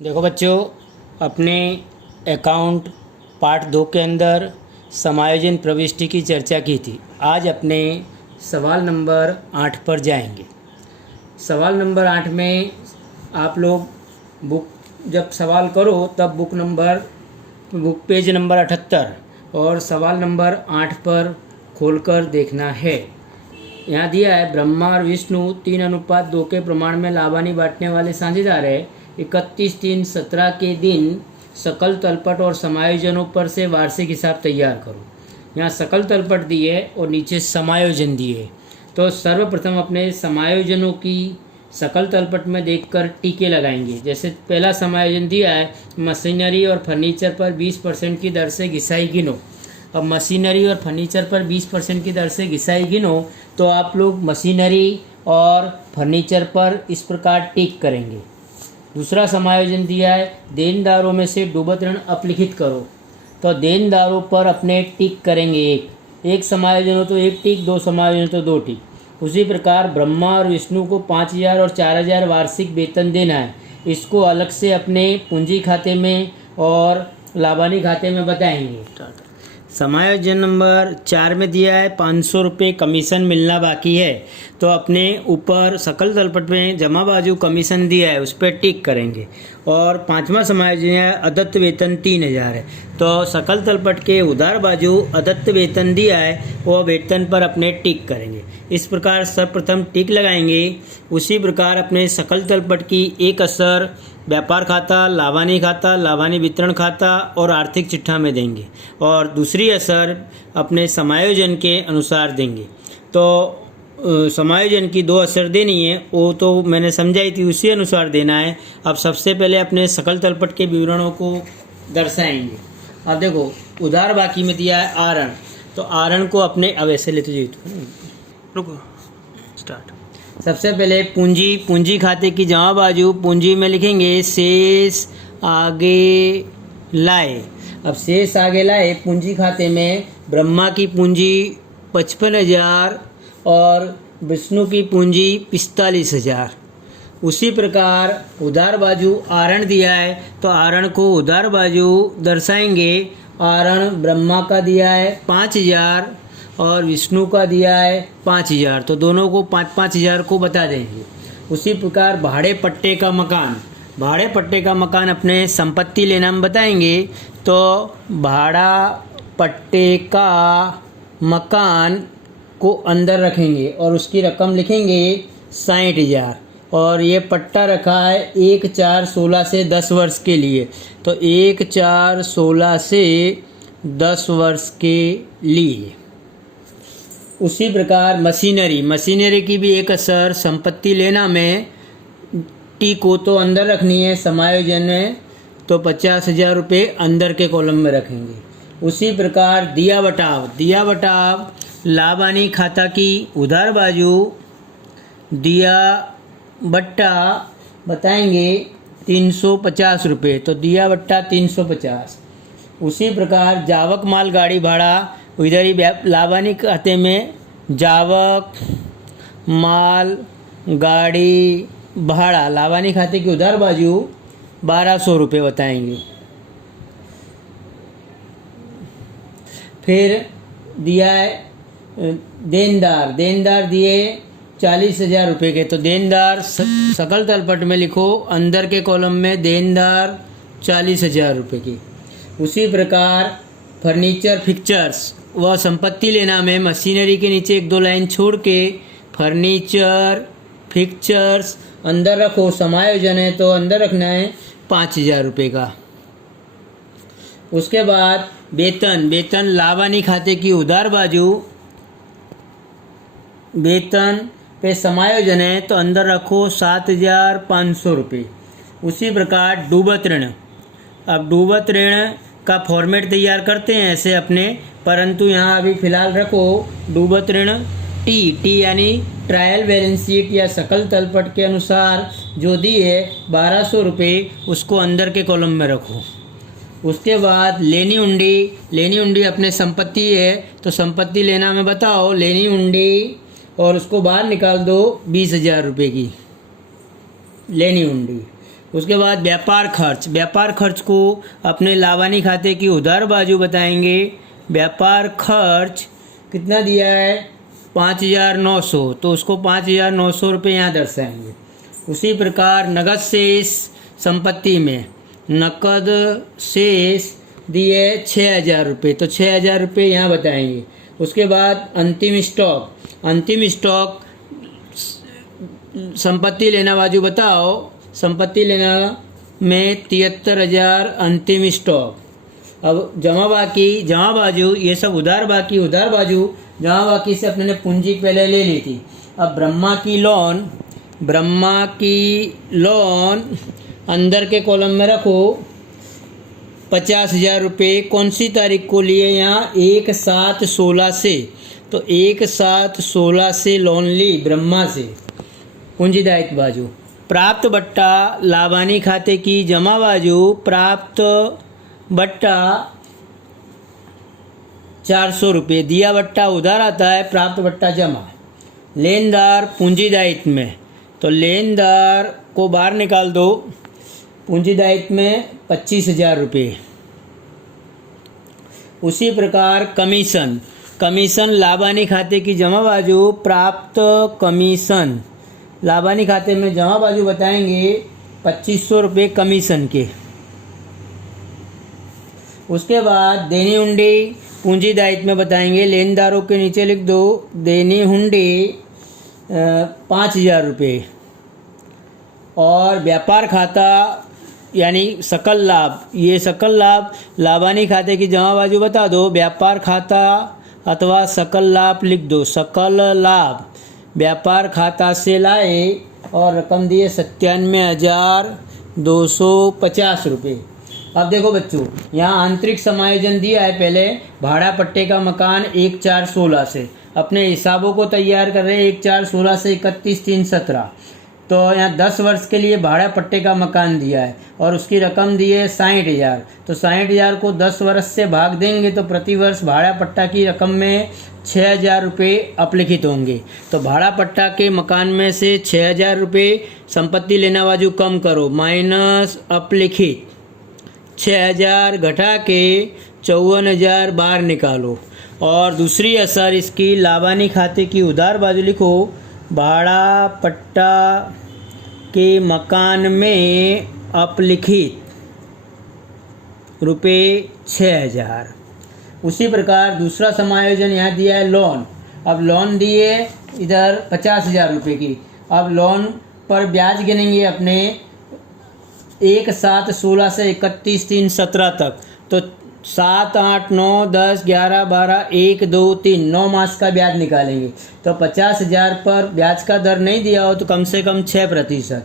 देखो बच्चों, अपने अकाउंट पार्ट 2 के अंदर समायोजन प्रविष्टि की चर्चा की थी। आज अपने सवाल नंबर 8 पर जाएंगे। सवाल नंबर 8 में आप लोग बुक जब सवाल करो तब बुक पेज नंबर 78 और सवाल नंबर 8 पर खोलकर देखना है। यहाँ दिया है ब्रह्मा और विष्णु 3:2 के प्रमाण में लाभानी बांटने वाले साझेदार है। 31/3/17 के दिन सकल तलपट और समायोजनों पर से वार्षिक हिसाब तैयार करो। यहाँ सकल तलपट दिए और नीचे समायोजन दिए। तो सर्वप्रथम अपने समायोजनों की सकल तलपट में देखकर टीके लगाएंगे। जैसे पहला समायोजन दिया है, मशीनरी और फर्नीचर पर 20% की दर से घिसाई गिनो। अब मशीनरी और फर्नीचर पर 20% की दर से घिसाई गिनो तो आप लोग मशीनरी और फर्नीचर पर इस प्रकार टिक करेंगे। दूसरा समायोजन दिया है, देनदारों में से डूबत ऋण अपलिखित करो। तो देनदारों पर अपने टिक करेंगे। एक समायोजन हो तो एक टिक, दो समायोजन हो तो दो टिक। उसी प्रकार ब्रह्मा और विष्णु को 5,000 और 4,000 वार्षिक वेतन देना है। इसको अलग से अपने पूंजी खाते में और लाभानी खाते में बताएंगे। समायोजन नंबर 4 में दिया है 500 रुपये कमीशन मिलना बाकी है। तो अपने ऊपर सकल तलपट में जमा बाजू कमीशन दिया है उस पर टिक करेंगे। और 5वां समायोजन है अदत्त वेतन 3,000 है। तो सकल तलपट के उधार बाजू अदत्त वेतन दिया है वो वेतन पर अपने टिक करेंगे। इस प्रकार सर्वप्रथम टिक लगाएंगे। उसी प्रकार अपने सकल तलपट की एक असर व्यापार खाता, लाभानी वितरण खाता और आर्थिक चिट्ठा में देंगे और दूसरी असर अपने समायोजन के अनुसार देंगे। तो समायोजन की 2 असर देनी है, वो तो मैंने समझाई थी, उसी अनुसार देना है। अब सबसे पहले अपने सकल तलपट के विवरणों को दर्शाएंगे। अब देखो, उधार बाकी में दिया है आरण। तो आरण को अपने अब ऐसे लेते जाइए, रुको स्टार्ट। सबसे पहले पूंजी खाते की जमा बाजू पूंजी में लिखेंगे शेष आगे लाए। अब शेष आगे लाए पूंजी खाते में ब्रह्मा की पूंजी 55,000 और विष्णु की पूंजी 45,000। उसी प्रकार उधार बाजू आरण दिया है तो आरण को उधार बाजू दर्शाएंगे। आरण ब्रह्मा का दिया है 5,000 और विष्णु का दिया है 5,000। तो दोनों को 5,000 को बता देंगे। उसी प्रकार भाड़े पट्टे का मकान अपने संपत्ति लेना में बताएंगे। तो भाड़ा पट्टे का मकान को अंदर रखेंगे और उसकी रकम लिखेंगे 60,000। और ये पट्टा रखा है 1/4/16 से 10 वर्ष के लिए। तो 1/4/16 से 10 वर्ष के लिए। उसी प्रकार मशीनरी की भी एक असर संपत्ति लेना में टी को तो अंदर रखनी है समायोजन में, तो 50,000 रुपये अंदर के कॉलम में रखेंगे। उसी प्रकार दिया बटाव लाभानी खाता की उधार बाजू दिया बट्टा बताएंगे 350 रुपये। तो दिया बट्टा 350। उसी प्रकार जावक माल गाड़ी भाड़ा इधर ही लाभानी खाते में जावक माल गाड़ी भाड़ा लाभानी खाते की उधार बाजू 1,200 रुपये बताएंगे। फिर दिया है देनदार दिए 40,000 रुपये के। तो देनदार सकल तलपट में लिखो अंदर के कॉलम में देनदार 40,000 रुपये की। उसी प्रकार फर्नीचर फिक्चर्स वह संपत्ति लेना में मशीनरी के नीचे 1-2 लाइन छोड़ के फर्नीचर फिक्चर्स अंदर रखो। समायोजन है तो अंदर रखना है 5,000 रुपये का। उसके बाद वेतन लाभानी खाते की उधार बाजू वेतन पे समायोजन है तो अंदर रखो 7,500 रुपये। उसी प्रकार डूबत ऋण। अब डूबत ऋण का फॉर्मेट तैयार करते हैं ऐसे अपने, परंतु यहाँ अभी फिलहाल रखो डूबत ऋण टी यानी ट्रायल बैलेंस शीट या सकल तलपट के अनुसार जो दी है 1,200 रुपये, उसको अंदर के कॉलम में रखो। उसके बाद लेनी उंडी अपने संपत्ति है तो संपत्ति लेना में बताओ लेनी उंडी और उसको बाहर निकाल दो 20,000 रुपये की लेनी उंडी। उसके बाद व्यापार खर्च, व्यापार खर्च को अपने लाभानी खाते की उधार बाजू बताएंगे। व्यापार खर्च कितना दिया है 5,900, तो उसको 5,900 रुपये यहाँ दर्शाएंगे। उसी प्रकार नगद शेष संपत्ति में नकद शेष दिए 6,000 रुपये, तो 6,000 रुपये यहाँ बताएंगे। उसके बाद अंतिम स्टॉक, अंतिम स्टॉक संपत्ति लेना बाजू बताओ। संपत्ति लेना में 73,000 अंतिम स्टॉक। अब जमा बाजू ये सब उधार बाकी, उधार बाजू जमा बाकी से अपने ने पूंजी पहले ले ली थी। अब ब्रह्मा की लोन अंदर के कॉलम में रखो 50,000 रुपये। कौन सी तारीख को लिए यहाँ 1/7/16 से, तो 1/7/16 से लोन ली ब्रह्मा से। पूंजी दायित्व बाजू प्राप्त बट्टा लाभानी खाते की जमा बाजू, प्राप्त बट्टा 400 रुपये, दिया बट्टा उधार आता है, प्राप्त बट्टा जमा। लेनदार पूंजी दायित्व में, तो लेनदार को बाहर निकाल दो। पूंजी दायित्व में 25,000 रुपये। उसी प्रकार कमीशन लाभानी खाते की जमा बाजू, प्राप्त कमीशन लाभानी खाते में जमा बाजू बताएंगे 2,500 रुपये कमीशन के। उसके बाद देनी हुंडी पूंजी दायित्व में बताएंगे। लेनदारों के नीचे लिख दो देनी हुंडी 5,000 रुपये। और व्यापार खाता यानी सकल लाभ, ये सकल लाभ लाभानी खाते की जमा बाजू बता दो। व्यापार खाता अथवा सकल लाभ लिख दो। सकल लाभ व्यापार खाता से लाए और रकम दिए 97,250 रुपये। अब देखो बच्चों, यहाँ आंतरिक समायोजन दिया है। पहले भाड़ा पट्टे का मकान 1/4/16 से, अपने हिसाबों को तैयार कर रहे हैं 1/4/16 से 31/3/17। तो यहाँ 10 वर्ष के लिए भाड़ा पट्टे का मकान दिया है और उसकी रकम दी है 60,000। तो 60,000 को 10 वर्ष से भाग देंगे तो प्रति वर्ष भाड़ा पट्टा की रकम में 6,000 रुपये अपलिखित होंगे। तो भाड़ा पट्टा के मकान में से 6,000 रुपये संपत्ति लेना बाजू कम करो, माइनस अपलिखित 6,000 घटा के 54,000 बाहर निकालो। और दूसरी असर इसकी लाभानी खाते की उधार बाजू लिखो। भाड़ा पट्टा के मकान में अपलिखित रुपये 6,000। उसी प्रकार दूसरा समायोजन यहाँ दिया है लोन। अब लोन दिए इधर 50,000 रुपये की। अब लोन पर ब्याज गिनेंगे अपने 1/7/16 से 31/3/17 तक। तो 7, 8, 9, 10, 11, 12, 1, 2, 3 9 मास का ब्याज निकालेंगे। तो 50,000 पर ब्याज का दर नहीं दिया हो तो कम से कम 6%।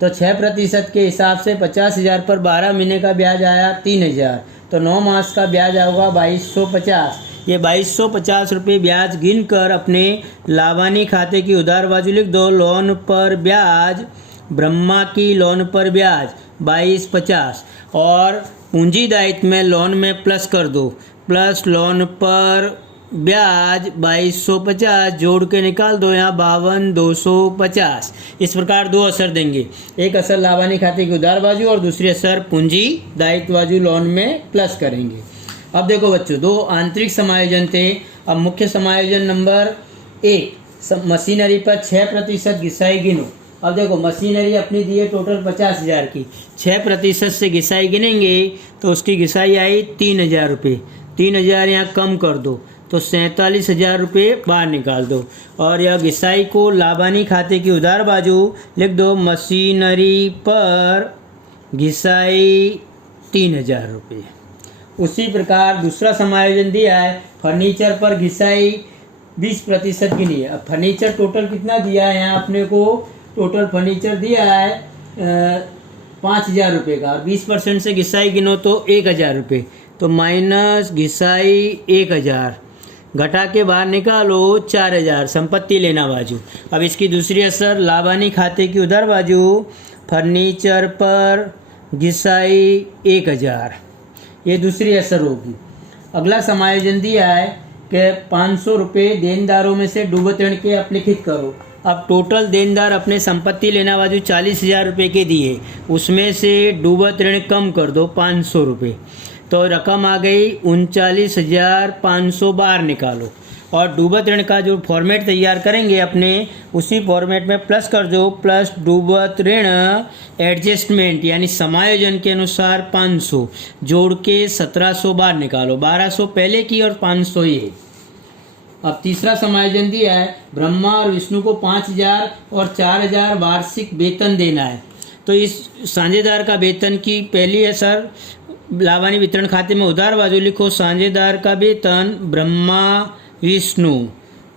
तो 6% के हिसाब से 50,000 पर 12 महीने का ब्याज आया 3,000। तो 9 मास का ब्याज आएगा 2,250। ये 2,250 रुपये ब्याज गिनकर अपने लाभानी खाते की उधार बाजू लिख दो। लोन पर ब्याज, ब्रह्मा की लोन पर ब्याज 2,250 और पूंजी दायित्व में लोन में प्लस कर दो, प्लस लोन पर ब्याज 2,250 जोड़ के निकाल दो यहाँ 52,250। इस प्रकार दो असर देंगे, एक असर लाभानी खाते की उधार बाजू और दूसरी असर पूंजी दायित्व बाजू लोन में प्लस करेंगे। अब देखो बच्चों, दो आंतरिक समायोजन थे। अब मुख्य समायोजन नंबर 1, मशीनरी पर 6% घिसाई गिनो। अब देखो मशीनरी अपनी दी है टोटल 50,000 की, 6% से घिसाई गिनेंगे तो उसकी घिसाई आई 3,000 रुपये। 3,000 यहाँ कम कर दो तो 47,000 रुपये बाहर निकाल दो। और यह घिसाई को लाभानी खाते की उधार बाजू लिख दो। मशीनरी पर घिसाई 3,000 रुपये। उसी प्रकार दूसरा समायोजन दिया है, फर्नीचर पर घिसाई 20% गिनी है। अब फर्नीचर टोटल कितना दिया है यहाँ अपने को, टोटल फर्नीचर दिया है 5,000 रुपये का और 20% से घिसाई गिनो तो 1,000 रुपये। तो माइनस घिसाई 1,000 घटा के बाहर निकालो 4,000 संपत्ति लेना बाजू। अब इसकी दूसरी असर लाभानी खाते की उधार बाजू, फर्नीचर पर घिसाई 1,000, ये दूसरी असर होगी। अगला समायोजन दिया है कि 500 रुपये देनदारों में से डूबत ऋण के अपलिखित करो। अब टोटल देनदार अपने संपत्ति लेना बाजू 40,000 रुपये के दिए, उसमें से डूबत ऋण कम कर दो 500 रुपये, तो रकम आ गई 39,500 बाहर निकालो। और डूबत ऋण का जो फॉर्मेट तैयार करेंगे अपने, उसी फॉर्मेट में प्लस कर दो, प्लस डूबत ऋण एडजस्टमेंट यानी समायोजन के अनुसार 500 जोड़ के 1700 बाहर निकालो। 1200 पहले की और 500 ये। अब तीसरा समायोजन दिया है, ब्रह्मा और विष्णु को 5,000 और 4,000 वार्षिक वेतन देना है। तो इस साझेदार का वेतन की पहली है सर, लाभानी वितरण खाते में उधार बाजू लिखो साझेदार का वेतन ब्रह्मा विष्णु,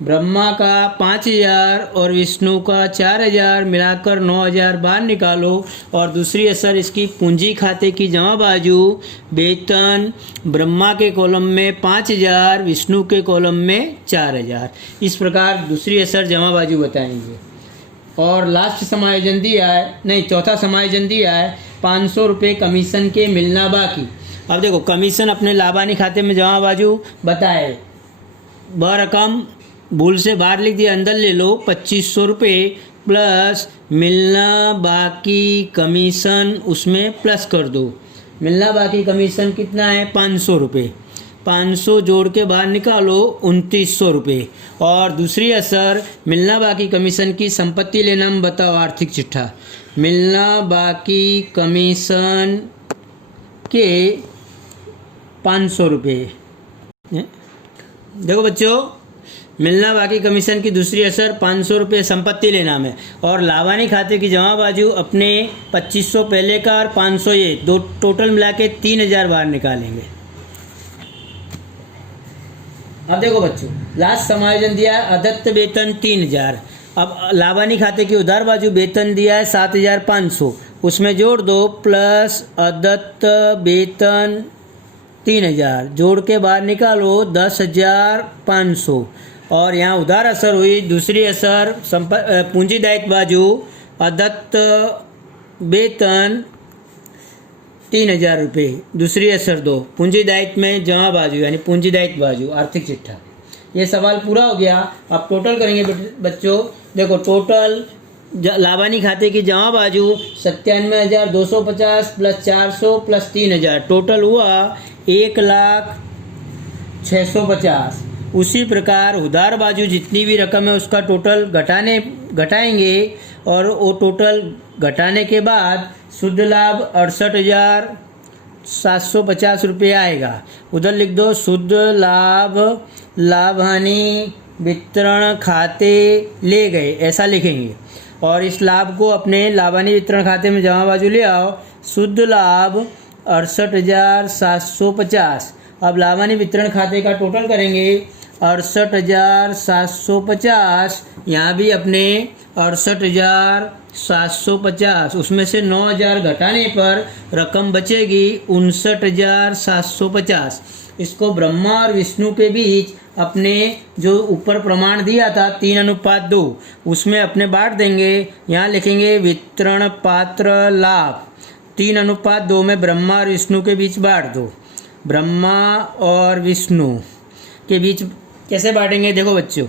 ब्रह्मा का 5,000 और विष्णु का 4,000 मिलाकर 9,000 बाहर निकालो। और दूसरी असर इसकी पूंजी खाते की जमा बाजू, वेतन ब्रह्मा के कॉलम में 5,000, विष्णु के कॉलम में 4,000। इस प्रकार दूसरी असर जमा बाजू बताएंगे। और लास्ट समायोजन दिया है, नहीं चौथा समायोजन दिया है 500 रुपये कमीशन के मिलना बाकी। अब देखो कमीशन अपने लाभानी खाते में जमा बाजू बताए, वह रकम भूल से बाहर लिख दिया, अंदर ले लो 2500 रुपये प्लस मिलना बाकी कमीशन, उसमें प्लस कर दो। मिलना बाकी कमीशन कितना है 500 रुपये, 500 जोड़ के बाहर निकालो 2900 रुपये। और दूसरी असर मिलना बाकी कमीशन की संपत्ति लेना हम बताओ आर्थिक चिट्ठा, मिलना बाकी कमीशन के 500 रुपये। देखो बच्चों, मिलना बाकी कमीशन की दूसरी असर 500 रुपये संपत्ति लेना में, और लाभानी खाते की जमा बाजू अपने 2500 पहले का और 500 ये दो टोटल मिला के 3,000 बाहर निकालेंगे। अब देखो बच्चों, लास्ट समायोजन दिया है अदत्त वेतन 3,000। अब लाभानी खाते की उधार बाजू वेतन दिया है 7,500, उसमें जोड़ दो प्लस अदत्त वेतन 3,000 जोड़ के बाहर निकालो 10,500। और यहाँ उधार असर हुई, दूसरी असर पूंजी दायित्व बाजू अदत्त वेतन 3,000 रुपये, दूसरी असर दो पूंजी दायित्व में जमा बाजू यानी पूंजी दायित्व बाजू आर्थिक चिट्ठा। ये सवाल पूरा हो गया। अब टोटल करेंगे बच्चों। देखो टोटल लाभानी खाते की जमा बाजू 97,250 प्लस 400 प्लस 3,000, टोटल हुआ 1,06,50। उसी प्रकार उधार बाजू जितनी भी रकम है उसका टोटल घटाएंगे, और वो टोटल घटाने के बाद शुद्ध लाभ 68,750 रुपये आएगा। उधर लिख दो शुद्ध लाभ लाभानी वितरण खाते ले गए, ऐसा लिखेंगे। और इस लाभ को अपने लाभानी वितरण खाते में जमा बाजू ले आओ, शुद्ध लाभ 68,750। अब लाभानी वितरण खाते का टोटल करेंगे 68,750, यहाँ भी अपने 68,750, उसमें से 9,000 घटाने पर रकम बचेगी 59,750। इसको ब्रह्मा और विष्णु के बीच अपने जो ऊपर प्रमाण दिया था 3:2, उसमें अपने बांट देंगे। यहाँ लिखेंगे वितरण पात्र लाभ 3:2 में ब्रह्मा और विष्णु के बीच बांट दो। ब्रह्मा और विष्णु के बीच कैसे बांटेंगे देखो बच्चों,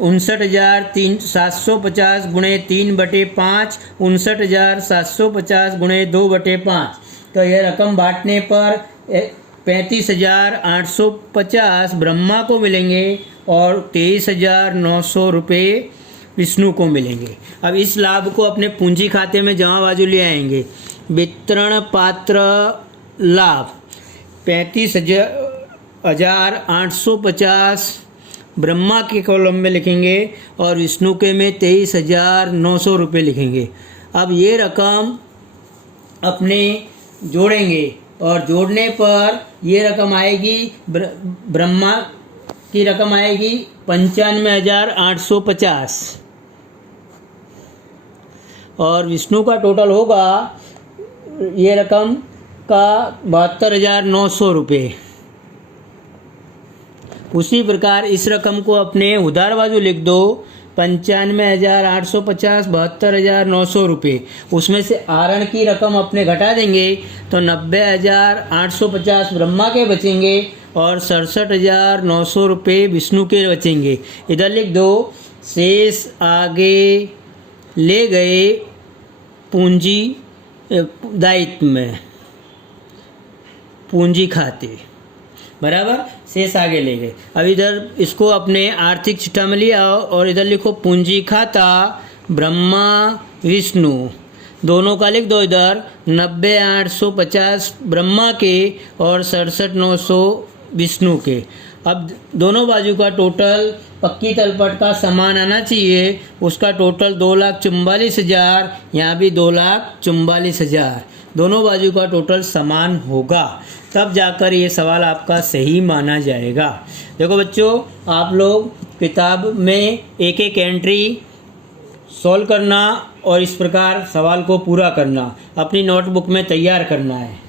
59,750 गुणे 3/5, 59,750 गुणे 2/5। तो यह रकम बांटने पर 35,850 ब्रह्मा को मिलेंगे और 23,900 रुपये विष्णु को मिलेंगे। अब इस लाभ को अपने पूंजी खाते में जमा बाजू ले आएंगे। वितरण पात्र लाभ 35,850 ब्रह्मा के कॉलम में लिखेंगे और विष्णु के में 23,900 रुपये लिखेंगे। अब ये रकम अपने जोड़ेंगे और जोड़ने पर ये रकम आएगी, ब्रह्मा की रकम आएगी 95,850 और विष्णु का टोटल होगा ये रकम का 72,900 रुपये। उसी प्रकार इस रकम को अपने उधार बाजू लिख दो 95,850 72,900 रुपये। उसमें से आहरण की रकम अपने घटा देंगे तो 90,850 ब्रह्मा के बचेंगे और 67,900 रुपये विष्णु के बचेंगे। इधर लिख दो शेष आगे ले गए पूंजी दायित्व में, पूंजी खाते, बराबर, शेष आगे ले गए। अब इधर इसको अपने आर्थिक चिट्ठा में लिया और इधर लिखो पूंजी खाता ब्रह्मा विष्णु, दोनों का लिख दो इधर, 90,850 ब्रह्मा के और 67,900 विष्णु के। अब दोनों बाजू का टोटल पक्की तलपट का समान आना चाहिए, उसका टोटल 2,44,000, यहाँ भी 2,44,000, दोनों बाजू का टोटल समान होगा, तब जाकर ये सवाल आपका सही माना जाएगा। देखो बच्चों, आप लोग किताब में एक एक एंट्री सॉल्व करना और इस प्रकार सवाल को पूरा करना, अपनी नोटबुक में तैयार करना है।